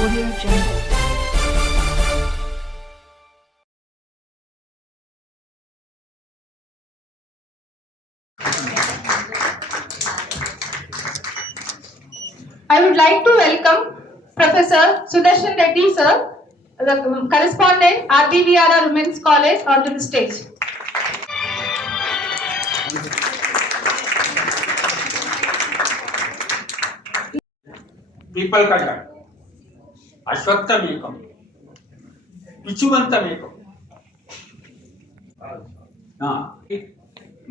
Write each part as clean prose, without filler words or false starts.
Audio Jungle. I would like to welcome Professor Sudarshan Reddy sir, the correspondent RBVRR Women's College, onto the stage. पीपल कल्याण अश्वत्थमेकम पिचुवंतमेकम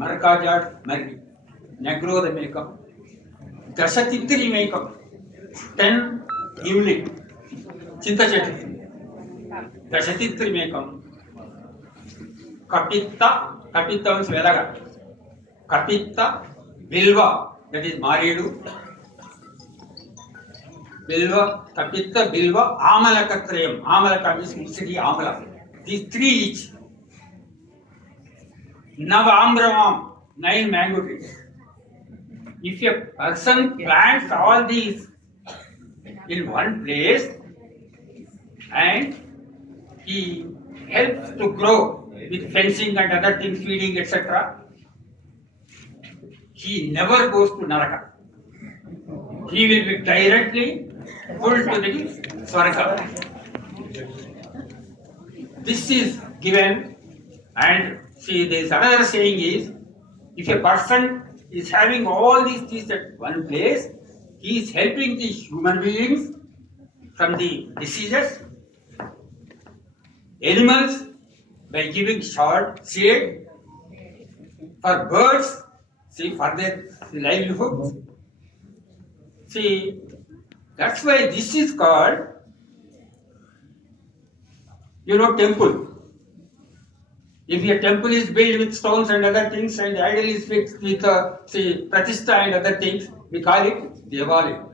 मरकाजाट मर्गी नेग्रोदमेकम दशतित्रिमेकम 10 यूलिट चिंतचेट दशतित्रिमेकम कपित्ता कपित्ता मीन्स वेलगा कपित्ता बिल्वा that is मारीडु Bilva, Kapitha, Bilva, Amalakatrayam. Amalaka means mixed Amala. These three each. Navambravam, 9 mango trees. If a person plants all these in one place and he helps to grow with fencing and other things, feeding, etc., he never goes to Naraka. He will be directly pulled to the Swarga. This is given, and see, this another saying is, if a person is having all these things at one place, he is helping the human beings from the diseases, animals by giving short shade, for birds, see, for their livelihood. See, that's why this is called, temple. If a temple is built with stones and other things, and the idol is fixed with, pratishta and other things, we call it Devalaya.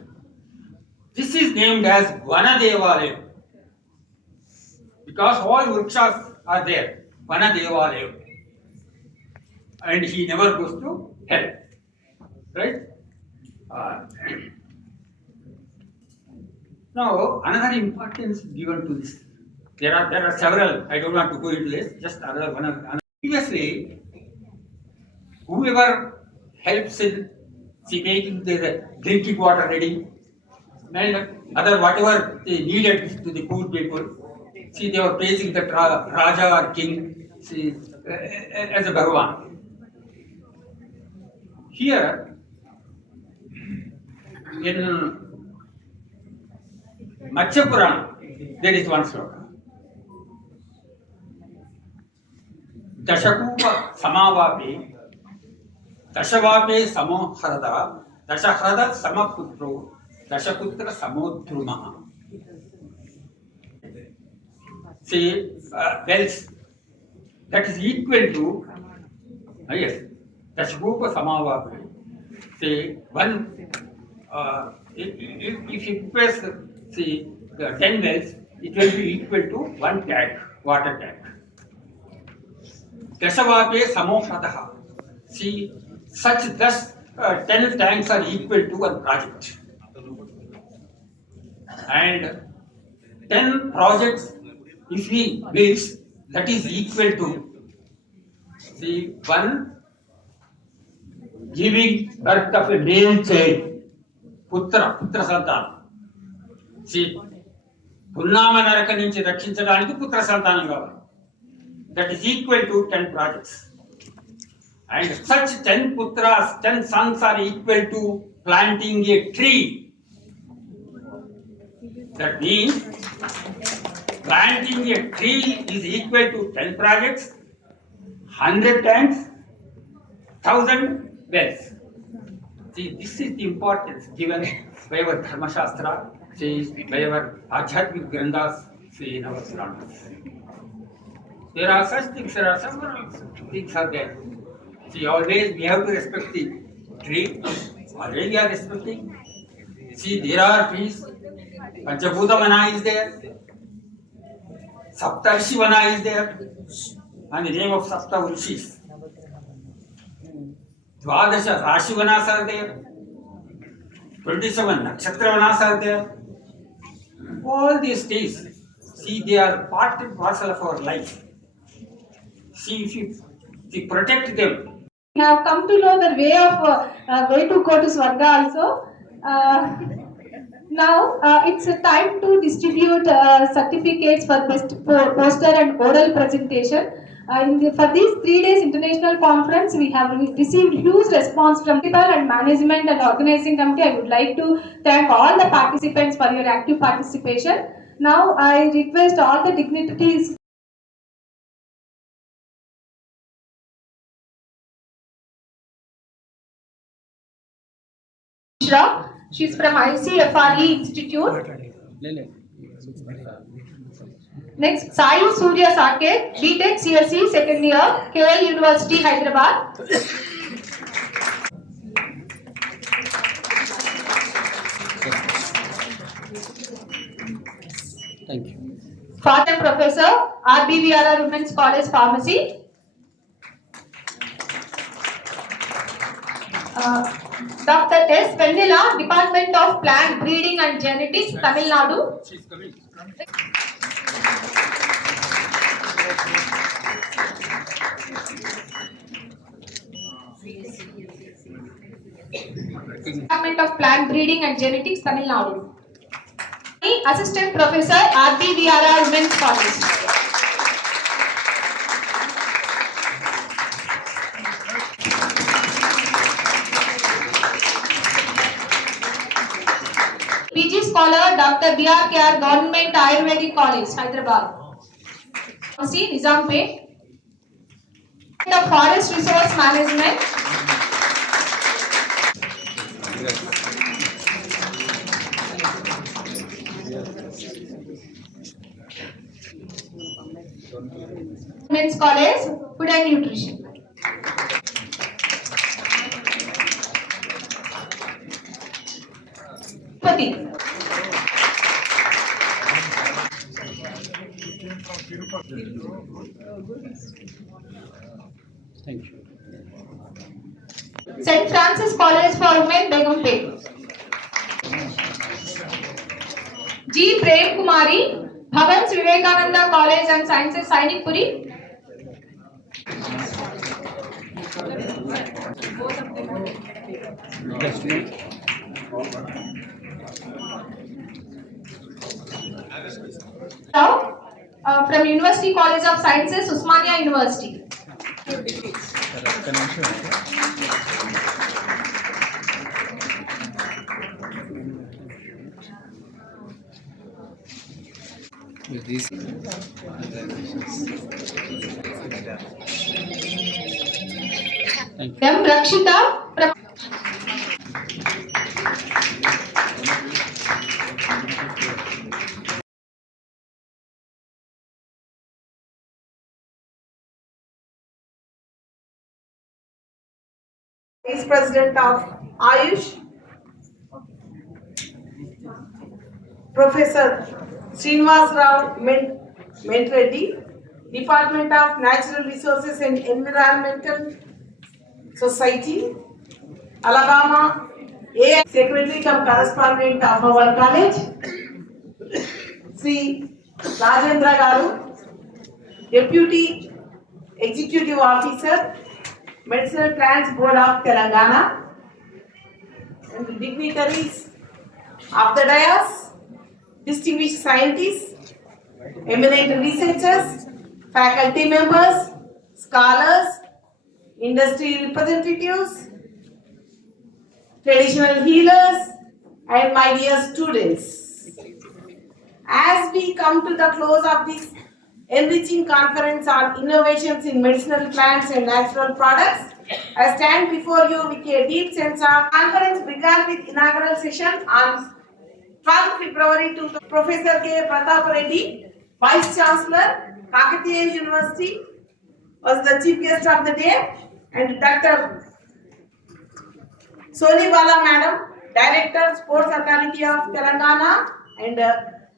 This is named as Vana Devalaya. Because all vrikshas are there, Vana Devalaya. And he never goes to hell. Right? Now, another importance given to this. There are several. I don't want to go into this. Just another one. Previously, whoever helps in making the drinking water ready, and other whatever they needed to the poor people, see, they were praising the Raja or king, see, as a Bhagavan. Here, in Matsya Purana, there is one sloka. Dashakupa samavape, dashavape samoharada, dashaharada samaputro, dashaputra samodrumaha. See, wells, that is equal to, yes, Dashakupa samavape. See, one, if you press, see, the 10 wells, it will be equal to one tank, water tank. Dasavape samohataha. See, such thus 10 tanks are equal to one project. And 10 projects, if we build, that is equal to, see, one giving birth of a male child, putra santanam. See, Punnama Naraka nunchi rakshinchadaniki putra santanam kavali. That is equal to 10 projects. And such 10 putras, 10 sons are equal to planting a tree. That means planting a tree is equal to 10 projects, 100 tanks, 1,000 wells. See, this is the importance given by our Dharma Shastra, by our Adhyatmik Granthas, in our Puranas. There are such things, there are several things are there. See, always we have to respect the tree. Always we are respecting. See, there are trees. Panchabhuta Vana is there. Saptarshi Vana is there. And the name of Sapta Rishis. Dvadasha Rashi Vanas are there. 27 Nakshatra Vanas are there. All these days, see, they are part and parcel of our life. See, if you protect them, We have come to know the way to go to Swarga also. Now it's a time to distribute certificates for best poster and oral presentation. For these 3 days international conference, we have received huge response from people and management and organizing committee. I would like to thank all the participants for your active participation. Now I request all the dignitaries. Mishra. She's from ICFRE Institute. Next, Sai Surya Saket, BTech CSE second year, KL University, Hyderabad. Thank you. Father Professor, RBVRR Women's College Pharmacy. Dr. S. Vendila, Department of Plant Breeding and Genetics, Tamil Nadu. she's coming. Department of Plant Breeding and Genetics, Tamil Nadu. Assistant Professor, RBVRR Women's College. PG Scholar, Dr. BRKR, Government Ayurvedic College, Hyderabad. See, Nizampet. The Forest Resource Management. Women's College, Food and Nutrition. Pati. Thank you. St. Francis College for Women, Begumpet. G. Prem Kumari, Bhavans Vivekananda College and Sciences, Sainikpuri. Just me. Now, from University College of Sciences, Usmania University. With this. Thank you. M. Rakshita from Vice President of Ayush, Professor Srinivas Rao Mentreddy, Department of Natural Resources and Environmental Society, Alabama, A. Secretary cum Correspondent of our college, Sri Rajendra Garu, Deputy Executive Officer, Medicinal Plants Board of Telangana, and the dignitaries of the dais, distinguished scientists, eminent researchers, faculty members, scholars, industry representatives, traditional healers, and my dear students. As we come to the close of this enriching conference on innovations in medicinal plants and natural products, I stand before you with a deep sense of conference began with inaugural session on 12th February 2000. Professor K. Pratap Reddy, Vice Chancellor, Kakatiya University, was the chief guest of the day, and Dr. Soni Bala Madam, Director, Sports Authority of Telangana, and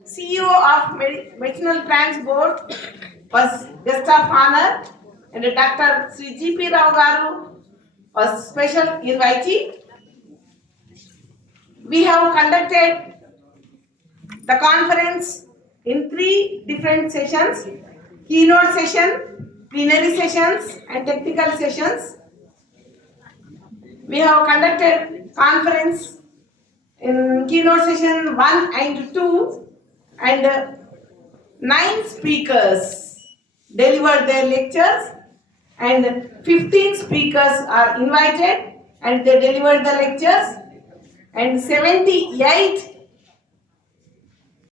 CEO of Medicinal Plants Board, was guest of honor, and Dr. Sri G.P. Rao Garu was special invitee. We have conducted the conference in 3 different sessions: keynote session, plenary sessions, and technical sessions. We have conducted conference in keynote session 1 and 2, and 9 speakers delivered their lectures, and 15 speakers are invited and they delivered the lectures, and 78